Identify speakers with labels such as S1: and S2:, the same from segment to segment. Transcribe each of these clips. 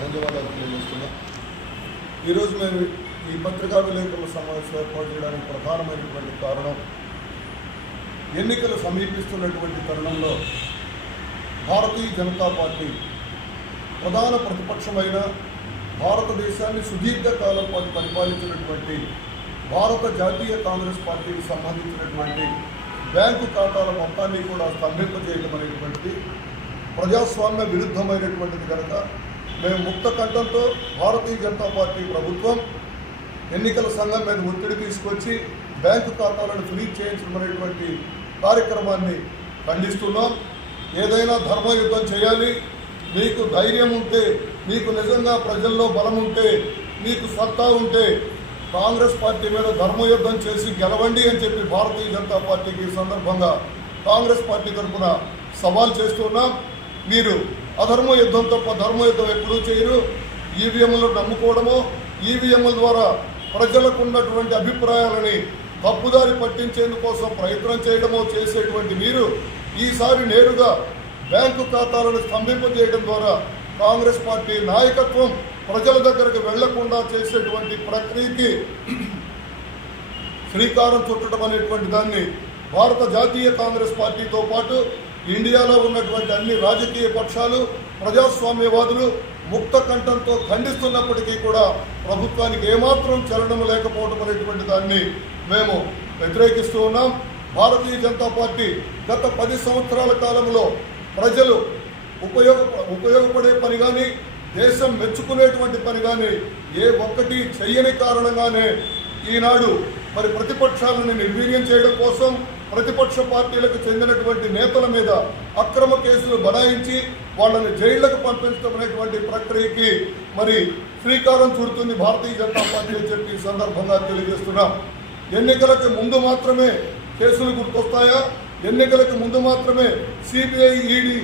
S1: ధన్యవాదాలు తెలియజేస్తున్నా. ఈరోజు మేము ఈ పత్రికా విలేకరుల సమావేశం ఏర్పాటు చేయడానికి ప్రధానమైనటువంటి కారణం ఎన్నికలు సమీపిస్తున్నటువంటి తరుణంలో భారతీయ జనతా పార్టీ ప్రధాన ప్రతిపక్షమైన భారతదేశాన్ని సుదీర్ఘకాలం పాటు పరిపాలించినటువంటి భారత జాతీయ కాంగ్రెస్ పార్టీకి సంబంధించినటువంటి బ్యాంకు ఖాతాల మొత్తాన్ని కూడా స్తంభింపజేయడం అనేటువంటి ప్రజాస్వామ్య విరుద్ధమైనటువంటిది కనుక మేము ముక్త కంఠంతో భారతీయ జనతా పార్టీ ప్రభుత్వం ఎన్నికల సంఘం మీద ఒత్తిడి తీసుకొచ్చి బ్యాంకు ఖాతాలను ఫ్రీజ్ చేయించడం కార్యక్రమాన్ని ఖండిస్తున్నాం. ఏదైనా ధర్మయుద్ధం చేయాలి మీకు ధైర్యం ఉంటే మీకు నిజంగా ప్రజల్లో బలం ఉంటే మీకు సత్తా ఉంటే కాంగ్రెస్ పార్టీ మీద ధర్మయుద్ధం చేసి గెలవండి అని చెప్పి భారతీయ జనతా పార్టీకి సందర్భంగా కాంగ్రెస్ పార్టీ తరఫున సవాల్ చేస్తున్నాం. మీరు అధర్మ యుద్ధం తప్ప ధర్మ యుద్ధం ఎప్పుడూ చేయరు. ఈవీఎంలు నమ్ముకోవడమో ఈవీఎంల ద్వారా ప్రజలకు ఉన్నటువంటి అభిప్రాయాలని తప్పుదారి పట్టించేందుకోసం ప్రయత్నం చేయడమో చేసేటువంటి మీరు ఈసారి నేరుగా బ్యాంకు ఖాతాలను స్తంభింపజేయడం ద్వారా కాంగ్రెస్ పార్టీ నాయకత్వం ప్రజల దగ్గరకు వెళ్ళకుండా చేసేటువంటి ప్రక్రియకి శ్రీకారం చుట్టడం అనేటువంటి దాన్ని భారత జాతీయ కాంగ్రెస్ పార్టీతో పాటు ఇండియాలో ఉన్నటువంటి అన్ని రాజకీయ పక్షాలు ప్రజాస్వామ్యవాదులు ముక్త కంఠంతో ఖండిస్తున్నప్పటికీ కూడా ప్రభుత్వానికి ఏమాత్రం చలనం లేకపోవడం అనేటువంటి దాన్ని మేము వ్యతిరేకిస్తూ ఉన్నాం. భారతీయ జనతా పార్టీ గత పది సంవత్సరాల కాలంలో ప్రజలు ఉపయోగ ఉపయోగపడే పని కానీ దేశం మెచ్చుకునేటువంటి పని కానీ ఏ ఒక్కటి చెయ్యని కారణంగానే ఈనాడు మరి ప్రతిపక్షాలను నిర్వీర్యం చేయడం కోసం ప్రతిపక్ష పార్టీలకు చెందినటువంటి నేతల మీద అక్రమ కేసులు బనాయించి వాళ్ళని జైళ్ళకు పంపించడం అనేటువంటి ప్రక్రియకి మరి శ్రీకారం చుడుతుంది భారతీయ జనతా పార్టీ అని చెప్పి ఈ సందర్భంగా తెలియజేస్తున్నాం. ఎన్నికలకు ముందు మాత్రమే కేసులు గుర్తొస్తాయా? ఎన్నికలకు ముందు మాత్రమే సిబిఐ ఈడీ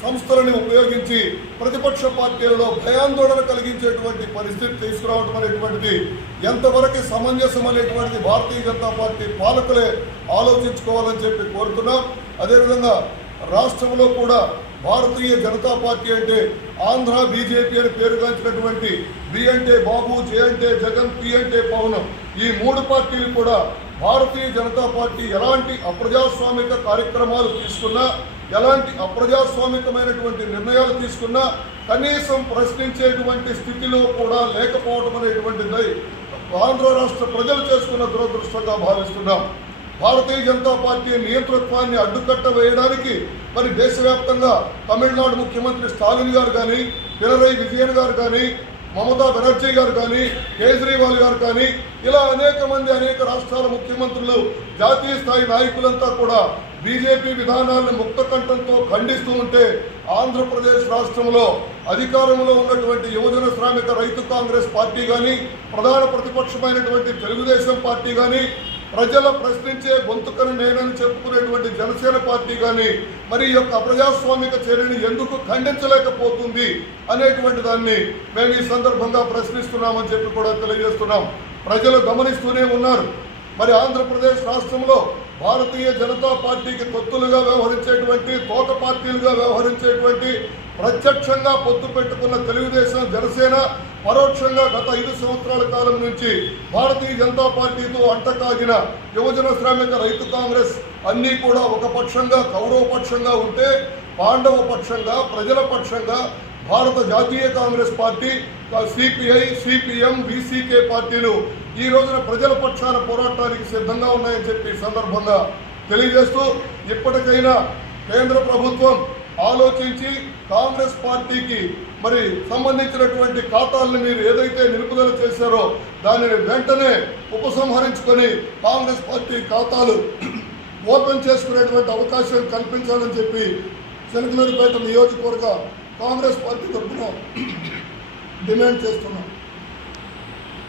S1: సంస్థలను ఉపయోగించి ప్రతిపక్ష పార్టీలలో భయాందోళన కలిగించేటువంటి పరిస్థితి తీసుకురావడం అనేటువంటిది ఎంతవరకు సమంజసం అనేటువంటిది భారతీయ జనతా పార్టీ పాలకులే ఆలోచించుకోవాలని చెప్పి కోరుతున్నాం. అదేవిధంగా రాష్ట్రంలో కూడా భారతీయ జనతా పార్టీ అంటే ఆంధ్ర బీజేపీ అని పేరుగాంచినటువంటి బి అంటే బాబు జే అంటే జగన్ పి అంటే పవన్ ఈ మూడు పార్టీలు కూడా భారతీయ జనతా పార్టీ ఎలాంటి అప్రజాస్వామిక కార్యక్రమాలు తీసుకున్నా ఎలాంటి అప్రజాస్వామికమైనటువంటి నిర్ణయాలు తీసుకున్నా కనీసం ప్రశ్నించేటువంటి స్థితిలో కూడా లేకపోవడం అనేటువంటిది ఆంధ్ర రాష్ట్ర ప్రజలు చేసుకున్న దురదృష్టంగా భావిస్తున్నాం. భారతీయ జనతా పార్టీ నియంతృత్వాన్ని అడ్డుకట్ట వేయడానికి మరి దేశవ్యాప్తంగా తమిళనాడు ముఖ్యమంత్రి స్టాలిన్ గారు కానీ పినరై విజయన్ గారు కానీ మమతా బెనర్జీ గారు కానీ కేజ్రీవాల్ గారు కానీ ఇలా అనేక మంది అనేక రాష్ట్రాల ముఖ్యమంత్రులు జాతీయ స్థాయి నాయకులంతా కూడా బీజేపీ విధానాలను ముక్తకంఠంతో ఖండిస్తూ ఉంటే ఆంధ్రప్రదేశ్ రాష్ట్రంలో అధికారంలో ఉన్నటువంటి యువజన శ్రామిక రైతు కాంగ్రెస్ పార్టీ కానీ ప్రధాన ప్రతిపక్షమైనటువంటి తెలుగుదేశం పార్టీ కానీ ప్రజల ప్రశ్నించే గొంతుకను నేనని చెప్పుకునేటువంటి జనసేన పార్టీ కానీ మరి ఈ యొక్క ప్రజాస్వామిక చర్యని ఎందుకు ఖండించలేకపోతుంది అనేటువంటి దాన్ని మేము ఈ సందర్భంగా ప్రశ్నిస్తున్నామని చెప్పి కూడా తెలియజేస్తున్నాం. ప్రజలు గమనిస్తూనే ఉన్నారు. మరి ఆంధ్రప్రదేశ్ రాష్ట్రంలో భారతీయ జనతా పార్టీకి తొత్తులుగా వ్యవహరించేటువంటి తోట పార్టీలుగా వ్యవహరించేటువంటి ప్రత్యక్షంగా పొత్తు పెట్టుకున్న తెలుగుదేశం జనసేన పరోక్షంగా గత ఐదు సంవత్సరాల కాలం నుంచి భారతీయ జనతా పార్టీతో అంటకాగిన యువజన శ్రామిక రైతు కాంగ్రెస్ అన్నీ కూడా ఒక పక్షంగా కౌరవ పక్షంగా ఉంటే పాండవ పక్షంగా ప్రజల పక్షంగా భారత జాతీయ కాంగ్రెస్ పార్టీ సిపిఐ సిపిఎం బీసీకే పార్టీలు ఈ రోజున ప్రజల పక్షాన పోరాటానికి సిద్ధంగా ఉన్నాయని చెప్పి సందర్భంగా తెలియజేస్తూ ఇప్పటికైనా కేంద్ర ప్రభుత్వం ఆలోచించి కాంగ్రెస్ పార్టీకి మరి సంబంధించినటువంటి ఖాతాలను మీరు ఏదైతే నిలుపుదల చేశారో దానిని వెంటనే ఉపసంహరించుకొని కాంగ్రెస్ పార్టీ ఖాతాలు ఓపెన్ చేసుకునేటువంటి అవకాశం కల్పించాలని చెప్పి శనకలూరిపేట నియోజకవర్గ కాంగ్రెస్ పార్టీ తరఫున డిమాండ్ చేస్తున్నాం.